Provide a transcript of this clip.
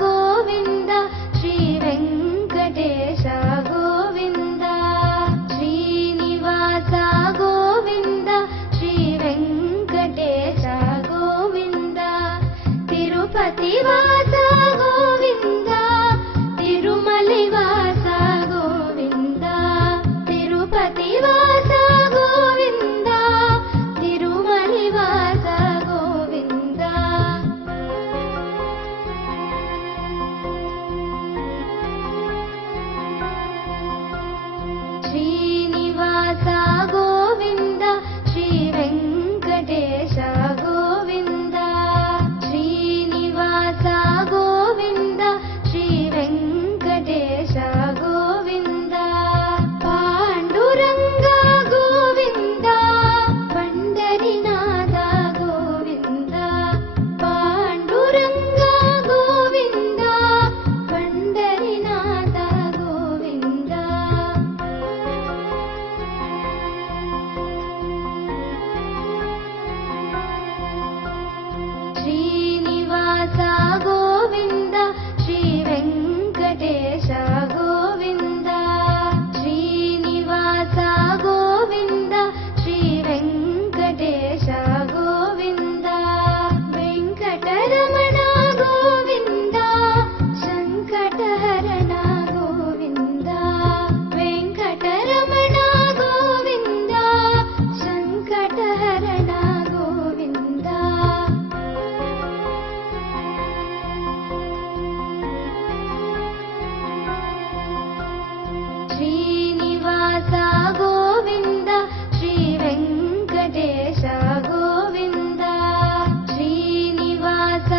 గోవింద శ్రీ వెంకటేశ గోవింద శ్రీనివాస గోవింద శ్రీ వెంకటేశ గోవింద తిరుపతి వాస గోవింద తిరుమలి వాస గోవింద తిరుపతి వాస గోవింద తిరుమలి వాస గోవింద శ్రీనివాస గోవింద శ్రీ వెంకటేశ గోవింద శ్రీనివాస గోవింద శ్రీ వెంకటేశ గోవింద పాండురంగ గోవింద పండరినాథ గోవింద పాండురంగ గోవింద పండరినాథ గోవింద శ్రీనివాస గోవింద శ్రీ వెంకటేశ గోవింద శ్రీనివాస గోవింద శ్రీ వెంకటేశ గోవింద వెంకటరమణ గోవింద సంకటహరణ గోవింద వెంకటరమణ గోవింద సంకటహరణ గోవింద శ్రీనివాస గోవింద శ్రీ వెంకటేశ గోవింద శ్రీనివాస